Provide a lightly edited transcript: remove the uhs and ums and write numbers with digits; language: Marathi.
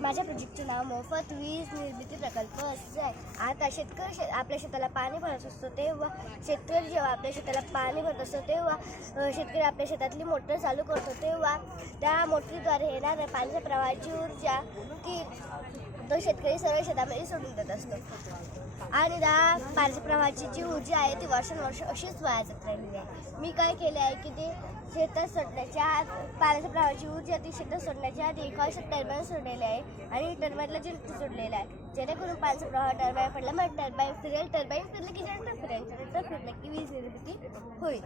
माझ्या प्रोजेक्टचे नाव मोफत वीज निर्मिती प्रकल्प असे आहे. आता शेतकरी आपल्या शेताला पाणी भरत असतो तेव्हा जेव्हा आपल्या शेताला पाणी भरत असतो तेव्हा शेतकरी आपल्या शेतातली मोटर चालू करतो तेव्हा त्या मोटरीद्वारे येणाऱ्या पाण्याच्या प्रवाहाची ऊर्जा ती तो शेतकरी सरळ शेतामध्ये सोडून देत असतो. आणि त्या पाण्याच्या प्रवाहाची जी ऊर्जा आहे ती वर्षानुवर्ष अशीच वाया जात राहिलेली आहे. मी काय केले आहे की ते शेतात सोडण्याच्या पाण्याच्या प्रवाहाची ऊर्जा ती शेतात सोडण्याच्या आधी एका टर्बाईन सोडलेले आहे आणि टर्बाईनला जनरेटर सोडलेलं आहे, जेणेकरून पाण्याचा प्रवाह टर्बाईन पडला मग टर्बाईन फिरेल, टर्बाईन फिरलं की जनरेटर फिरेल, जनरेटर फिरलं की वीज निर्मिती होईल.